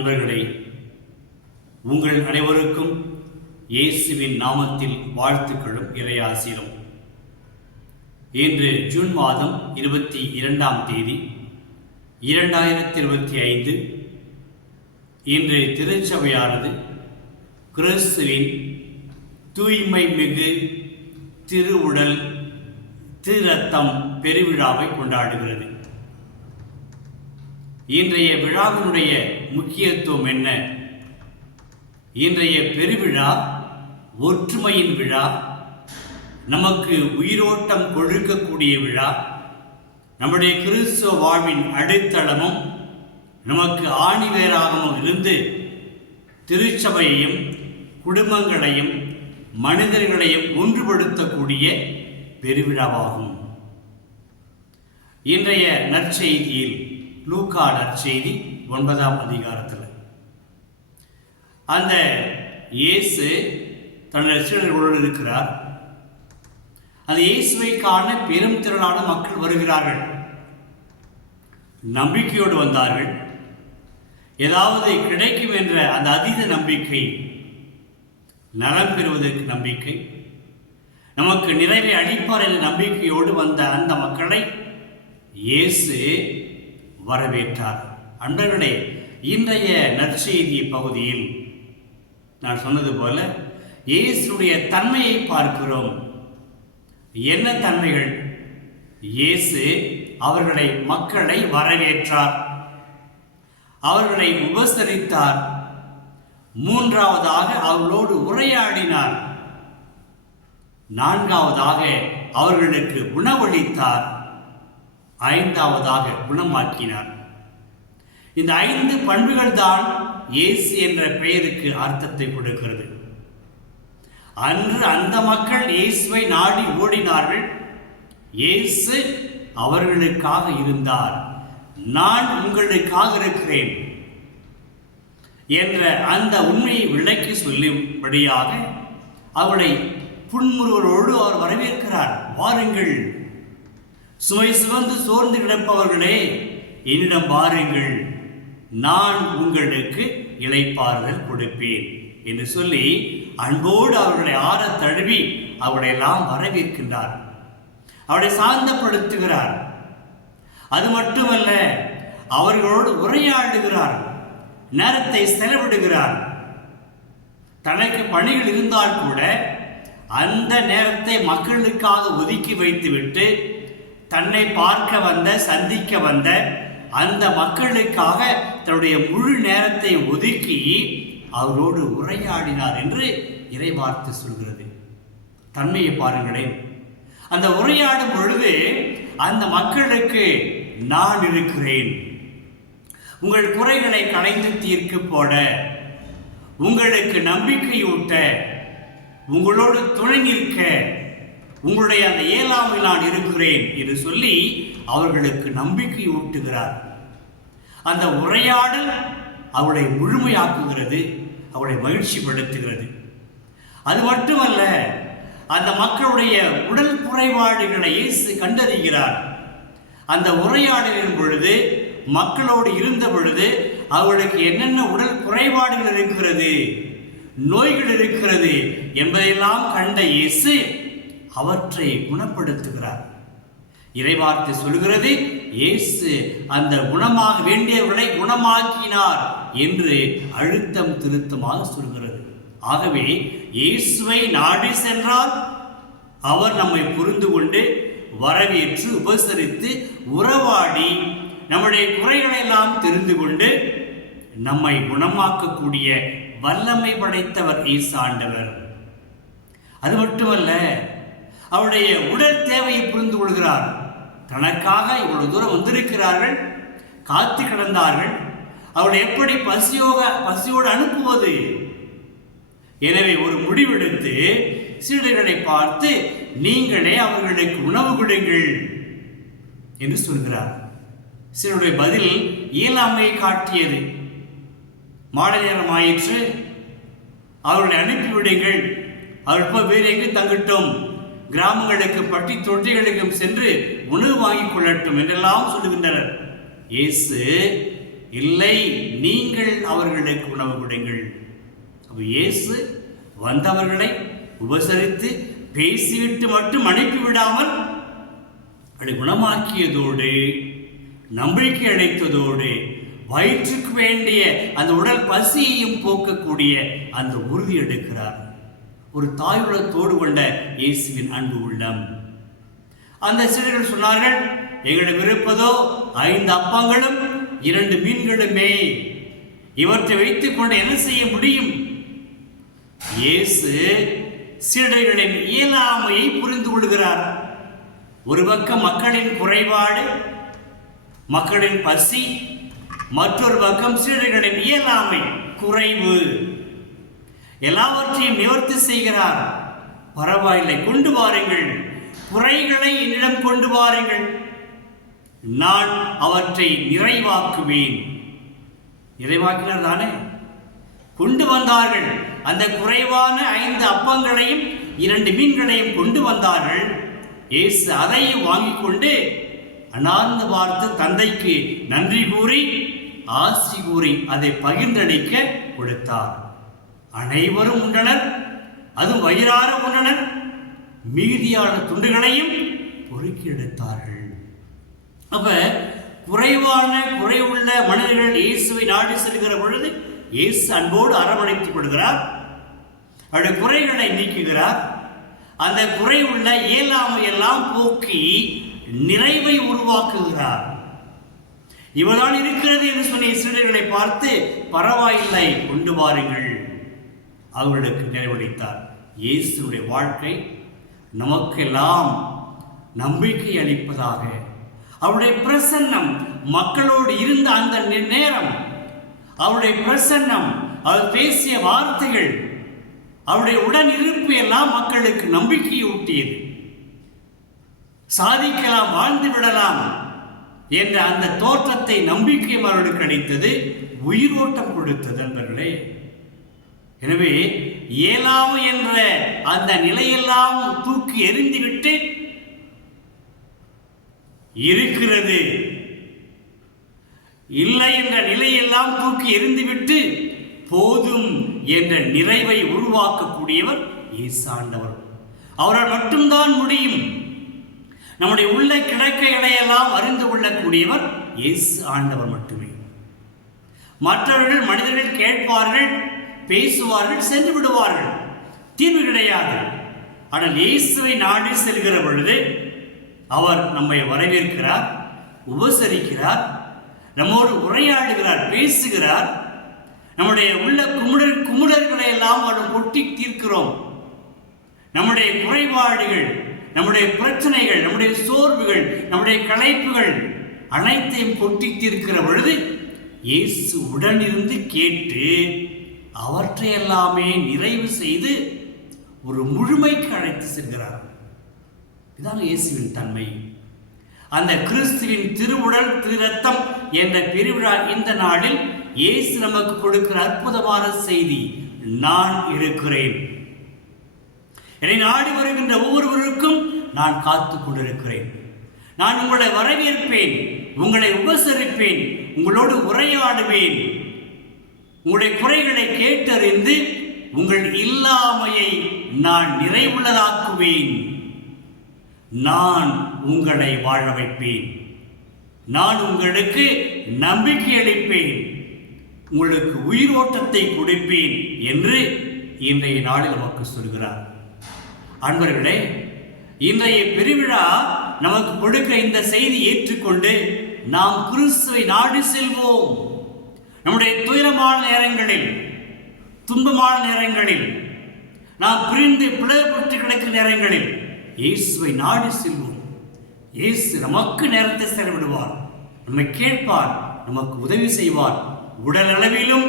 நண்பர்களே, உங்கள் அனைவருக்கும் இயேசுவின் நாமத்தில் வாழ்த்துக்களும் இறையாசிரும். இன்று ஜூன் மாதம் 22ஆம் தேதி 2025. இன்று திருச்சபையானது கிறிஸ்துவின் தூய்மை மிகு திருவுடல் திருரத்தம் பெருவிழாவை கொண்டாடுகிறது. இன்றைய விழாவினுடைய முக்கியத்துவம் என்ன? இன்றைய பெருவிழா ஒற்றுமையின் விழா, நமக்கு உயிரோட்டம் கொடுக்கக்கூடிய விழா, நம்முடைய கிறிஸ்துவ வாழ்வின் அடித்தளமும் நமக்கு ஆணிவேராகவும் இருந்து திருச்சபையையும் குடும்பங்களையும் மனிதர்களையும் ஒன்றுபடுத்தக்கூடிய பெருவிழாவாகும். இன்றைய நற்செய்தியில் லூக்கா நற்செய்தி 9ஆம் அதிகாரத்தில் அந்த இயேசு தன்னுடைய சீடர்களோடு இருக்கிறார். அந்த இயேசுவை காண பெரும் திரளான மக்கள் வருகிறார்கள். நம்பிக்கையோடு வந்தார்கள். ஏதாவது கிடைக்கும் என்ற அந்த அதீத நம்பிக்கை, நலம் பெறுவதற்கு நம்பிக்கை, நமக்கு நிறைவை அளிப்பார் என்ற நம்பிக்கையோடு வந்த அந்த மக்களை இயேசு வரவேற்றார். அன்பர்களே, இன்றைய நற்செய்தி பகுதியில் நான் சொன்னது போல இயேசுடைய தன்மையை பார்க்கிறோம். என்ன தன்மைகள்? இயேசு மக்களை வரவேற்றார், அவர்களை உபசரித்தார், மூன்றாவதாக அவர்களோடு உரையாடினார், நான்காவதாக அவர்களுக்கு உணவளித்தார், ஐந்தாவதாக குணமாக்கினார். இந்த 5 பண்புகள் தான் இயேசு என்ற பெயருக்கு அர்த்தத்தை கொடுக்கிறது. அன்று அந்த மக்கள் இயேசுவை நாடி ஓடினார்கள். இயேசு அவர்களுக்காக இருந்தார். நான் உங்களுக்காக இருக்கிறேன் என்ற அந்த உண்மையை விளக்கி சொல்லும்படியாக அவளை புன்முறுவலோடு அவர் வரவேற்கிறார். வாருங்கள், சுமை சுமந்து சோர்ந்து கிடப்பவர்களே, என்னிடம் வாருங்கள், நான் உங்களுக்கு இளைப்பாறுதல் கொடுப்பேன் என்று சொல்லி அன்போடு அவர்களை ஆற தழுவி அவர்களெல்லாம் வரவேற்கின்றார். அவரை சாந்தப்படுத்துகிறார். அது மட்டுமல்ல, அவர்களோடு உரையாடுகிறார், நேரத்தை செலவிடுகிறார். தனக்கு பணிகள் இருந்தால் கூட அந்த நேரத்தை மக்களுக்காக ஒதுக்கி வைத்துவிட்டு தன்னை பார்க்க வந்த, சந்திக்க வந்த அந்த மக்களுக்காக தன்னுடைய முழு நேரத்தை ஒதுக்கி அவரோடு உரையாடினார் என்று இறைவார்த்தை சொல்கிறது. தன்மையை பாருங்களேன். அந்த உரையாடும் பொழுது அந்த மக்களுக்கு நான் இருக்கிறேன், உங்கள் குறைகளை களைந்து தீர்க்க போட, உங்களுக்கு நம்பிக்கையூட்ட, உங்களோடு துணை நிற்க, உங்களுடைய அந்த இயலாமையில் நான் இருக்கிறேன் என்று சொல்லி அவர்களுக்கு நம்பிக்கை ஊட்டுகிறார். அந்த உரையாடல் அவளை முழுமையாக்குகிறது, அவளை மகிழ்ச்சிப்படுத்துகிறது. அது மட்டுமல்ல, அந்த மக்களுடைய உடல் குறைபாடுகளை இயேசு கண்டறிகிறார். அந்த உரையாடலின் பொழுது, மக்களோடு இருந்த பொழுது அவர்களுக்கு என்னென்ன உடல் குறைபாடுகள் இருக்கிறது, நோய்கள் இருக்கிறது என்பதையெல்லாம் கண்ட இயேசு அவற்றை குணப்படுத்துகிறார். இறைவார்த்தை சொல்கிறது, இயேசு அந்த குணமாக வேண்டியவர்களை குணமாக்கினார் என்று அழுத்தம் திருத்தமாக சொல்கிறது. ஆகவே இயேசுவை நாடி சென்றால் அவர் நம்மை புரிந்து கொண்டு வரவேற்று உபசரித்து உறவாடி நம்முடைய குறைகளை எல்லாம் தெரிந்து கொண்டு நம்மை குணமாக்கக்கூடிய வல்லமை படைத்தவர் இயேசு ஆண்டவர். அது மட்டுமல்ல, அவருடைய உடல் தேவையை புரிந்து கொள்கிறார். தனக்காக இவ்வளவு தூரம் வந்திருக்கிறார்கள், காத்து கிடந்தார்கள், அவளை எப்படி பசியோடு அனுப்புவது? எனவே ஒரு முடிவெடுத்து சீடர்களை பார்த்து, நீங்களே அவர்களுக்கு உணவு கொடுங்கள் என்று சொல்கிறார். சீடருடைய பதில் இயலாமையை காட்டியது. மாலை நேரம் ஆயிற்று, அவர்களை அனுப்பிவிடுங்கள், அவர்கள் வேறு எங்கு தங்கட்டும், கிராமங்களுக்கு பட்டி தொட்டிகளுக்கும் சென்று உணவு வாங்கிக் கொள்ளட்டும் என்றெல்லாம் சொல்லுகின்றனர். இயேசு இல்லை, நீங்கள் அவர்களுக்கு உணவு கொடுங்கள். அப்போ இயேசு வந்தவர்களை உபசரித்து பேசிவிட்டு மட்டும் அனுப்பிவிடாமல் அதை குணமாக்கியதோடு, நம்பிக்கை அளித்ததோடு, வயிற்றுக்கு வேண்டிய அந்த உடல் பசியையும் போக்கக்கூடிய அந்த உறுதி எடுக்கிறார். ஒரு தாயுள்ளத்தோடு கொண்ட இயேசுவின் அன்பு உள்ளம். அந்த சீடர்கள் சொன்னார்கள், எங்களிடம் இருப்பதோ 5 அப்பங்களும் 2 மீன்களுமே, இவற்றை வைத்துக் கொண்டு என்ன செய்ய முடியும்? இயேசு சீடர்களின் இயலாமையை புரிந்து கொள்கிறார். ஒரு பக்கம் மக்களின் குறைபாடு, மக்களின் பசி, மற்றொரு பக்கம் சீடர்களின் இயலாமை, குறைவு. எல்லாவற்றையும் நிவர்த்தி செய்கிறார். பரவாயில்லை, கொண்டு வாருங்கள், குறைகளை என்னிடம் கொண்டு வாருங்கள், நான் அவற்றை நிறைவாக்குவேன். நிறைவாக்கினார் தானே? கொண்டு வந்தார்கள். அந்த குறைவான 5 அப்பங்களையும் 2 மீன்களையும் கொண்டு வந்தார்கள். இயேசு அதையும் வாங்கிக் கொண்டு அனார்ந்து பார்த்து தந்தைக்கு நன்றி கூறி ஆசி கூறி அதை பகிர்ந்தளிக்க கொடுத்தார். அனைவரும் உண்டனர், அதுவும் வயிறார உண்டனர். மீதியான துண்டுகளையும் பொறுக்கி எடுத்தார்கள். அப்ப குறைவுள்ள மனிதர்கள் இயேசுவை நாடி செல்கிற பொழுது இயேசு அன்போடு அரவணைத்துக் கொள்கிறார். அவருடைய குறைகளை நீக்குகிறார். அந்த குறைவுள்ள இயலாமை எல்லாம் போக்கி நிறைவை உருவாக்குகிறார். இவர்தான் இருக்கிறது என்று சொன்ன சீடர்களை பார்த்து, பரவாயில்லை, கொண்டு வாருங்கள், அவர்களுக்கு நிறைவளித்தார். இயேசுடைய வாழ்க்கை நமக்கெல்லாம் நம்பிக்கை அளிப்பதாக. அவருடைய பிரசன்னம் மக்களோடு இருந்த அந்த நேரம், அவருடைய பிரசன்னம், அவர் பேசிய வார்த்தைகள், அவருடைய உடன் இருப்பு எல்லாம் மக்களுக்கு நம்பிக்கையை ஊட்டியது. சாதிக்கலாம், வாழ்ந்து விடலாம் என்ற அந்த தோற்றத்தை, நம்பிக்கையும் அவர்களுக்கு அளித்தது, உயிரோட்டம் கொடுத்தது. நண்பர்களே, எனவே இயலாமை என்ற அந்த நிலையெல்லாம் தூக்கி எறிந்துவிட்டு இருக்கிறது இல்லை என்ற நிலையெல்லாம் தூக்கி எறிந்துவிட்டு போதும் என்ற நிறைவை உருவாக்கக்கூடியவர் இயேசு ஆண்டவர். அவரால் மட்டும்தான் முடியும். நம்முடைய உள்ள கிடக்கைகளை எல்லாம் அறிந்து கொள்ளக்கூடியவர் இயேசு ஆண்டவர் மட்டுமே. மற்றவர்கள் மனிதர்கள் கேட்பார்கள், பேசுவார்கள், சென்று விடுவார்கள், தீர்வு கிடையாது. ஆனால் இயேசுவை நாடி செல்கிற பொழுது அவர் நம்மை வரவேற்கிறார், உபசரிக்கிறார், நம்மோடு உரையாடுகிறார், பேசுகிறார். நம்முடைய உள்ள குமுடல்களை எல்லாம் அவர் கொட்டி தீர்க்கிறோம். நம்முடைய குறைபாடுகள், நம்முடைய பிரச்சனைகள், நம்முடைய சோர்வுகள், நம்முடைய களைப்புகள் அனைத்தையும் கொட்டி தீர்க்கிற பொழுது இயேசு உடனிருந்து கேட்டு அவற்றையெல்லாமே நிறைவு செய்து ஒரு முழுமைக்கு அழைத்து செல்கிறார். இதான் இயேசுவின் தன்மை. அந்த கிறிஸ்துவின் திருவுடல் திரு ரத்தம் என்ற பெருவிழா இந்த நாளில் இயேசு நமக்கு கொடுக்கிற அற்புதமான செய்தி, நான் இருக்கிறேன், என்னை நாடி வருகின்ற ஒவ்வொருவருக்கும் நான் காத்து கொண்டிருக்கிறேன், நான் உங்களை வரவேற்பேன், உங்களை உபசரிப்பேன், உங்களோடு உரையாடுவேன், உங்களுடைய குறைகளை கேட்டறிந்து உங்கள் இல்லாமையை நான் நிறைவுள்ளதாக்குவேன், நான் உங்களை வாழ வைப்பேன், நான் உங்களுக்கு நம்பிக்கை அளிப்பேன், உங்களுக்கு உயிரோட்டத்தை கொடுப்பேன் என்று இன்றைய நாளில் நமக்கு சொல்கிறார். அன்பர்களே, இன்றைய பெருவிழா நமக்கு கொடுக்க இந்த செய்தி ஏற்றுக்கொண்டு நாம் கிறிஸ்துவை நாடி செல்வோம். நம்முடைய துயரமான நேரங்களில், துன்பமான நேரங்களில், நாம் பிரிந்து பிளவுபட்டு கிடக்கும் நேரங்களில் இயேசுவை நாடி செல்வோம். இயேசு நமக்கு நேரத்தை செலவிடுவார், நம்மை கேட்பார், நமக்கு உதவி செய்வார். உடல் அளவிலும்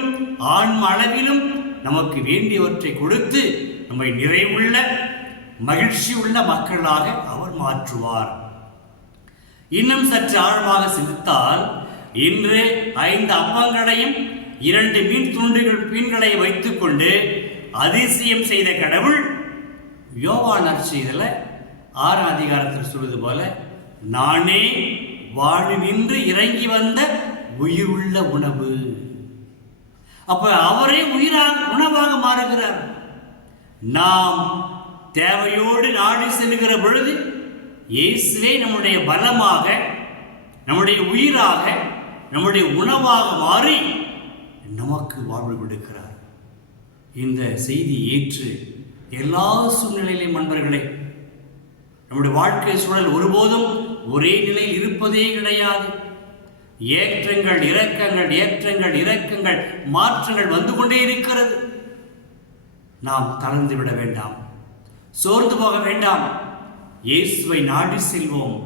ஆன்ம அளவிலும் நமக்கு வேண்டியவற்றை கொடுத்து நம்மை நிறைவுள்ள மகிழ்ச்சி உள்ள மக்களாக அவர் மாற்றுவார். இன்னும் சற்று ஆழமாக சிந்தித்தால், இன்று 5 அப்பங்களையும் 2 மீன்களை வைத்துக் கொண்டு அதிசயம் செய்த கடவுள் யோவான் நற்செய்தியில 6ஆம் அதிகாரத்தில் சொல்வது போல, நானே வாழி நின்று இறங்கி வந்த உயிருள்ள உணவு. அப்ப அவரே உணவாக மாறுகிறார். நாம் தேவையோடு நாடி செல்கிற பொழுது இயேசுவே நம்முடைய பலமாக, நம்முடைய உயிராக, நம்முடைய உணவாக மாறி நமக்கு வாழ்வு கொடுக்கிறார். இந்த செய்தி ஏற்று எல்லா சூழ்நிலையிலும் நண்பர்களே, நம்முடைய வாழ்க்கை சூழல் ஒருபோதும் ஒரே நிலையில் இருப்பதே கிடையாது. ஏற்றங்கள் இறக்கங்கள், ஏற்றங்கள் இறக்கங்கள், மாற்றங்கள் வந்து கொண்டே இருக்கிறது. நாம் தளர்ந்து விட வேண்டாம், சோர்ந்து போக வேண்டாம். இயேசுவை நாடி செல்வோம்.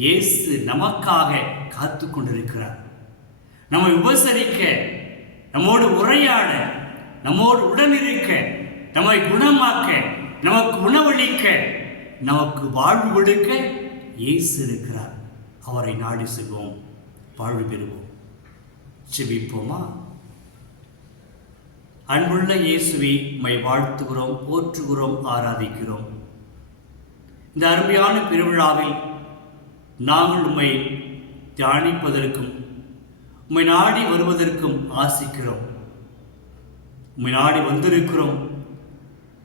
இயேசு நமக்காக காத்து கொண்டிருக்கிறார். நம்மை உபசரிக்க, நம்மோடு உரையாட, நம்மோடு உடனிருக்க, நம்மை குணமாக்க, நமக்கு உணவளிக்க, நமக்கு வாழ்வு கொடுக்க இயேசு இருக்கிறார். அவரை நாடி செல்வோம், வாழ்வு பெறுவோம். ஜெபிப்போமா? அன்புள்ள இயேசுவை உம்மை வாழ்த்துகிறோம், போற்றுகிறோம், ஆராதிக்கிறோம். இந்த அருமையான பெருவிழாவில் நாங்கள் உம்மை தியானிப்பதற்கும் உம்மை நாடி வருவதற்கும் ஆசிக்கிறோம். உம்மை நாடி வந்திருக்கிறோம்,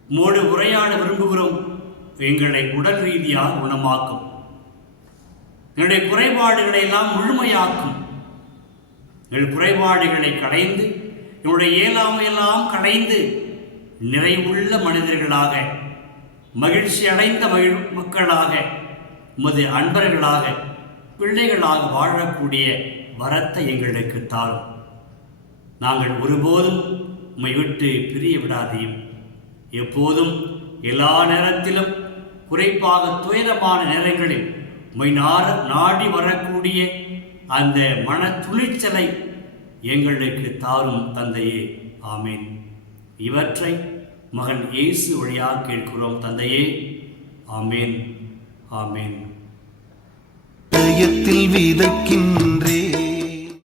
உம்மோடு உரையாட விரும்புகிறோம். எங்களை உடல் ரீதியாக குணமாக்கும், எங்களுடைய குறைபாடுகளை எல்லாம் முழுமையாக்கும். எங்கள் குறைபாடுகளை கடைந்து, என்னுடைய இயலாமையெல்லாம் கடைந்து, நிறைவுள்ள மனிதர்களாக, மகிழ்ச்சி அடைந்த மக்களாக, உமது அன்பர்களாக, பிள்ளைகளாக வாழக்கூடிய வரத்தை எங்களுக்கு தாரும். நாங்கள் ஒருபோதும் உம்மை விட்டு பிரிய விடாதையும், எப்போதும் எல்லா நேரத்திலும், குறிப்பாக துயரமான நேரங்களில் உம்மை நாடி வரக்கூடிய அந்த மன துணிச்சலை எங்களுக்கு தாரும் தந்தையே. ஆமீன். இவற்றை மகன் இயேசு வழியாக கேட்கிறோம் தந்தையே. ஆமீன், ஆமீன். விதைக்கின்றே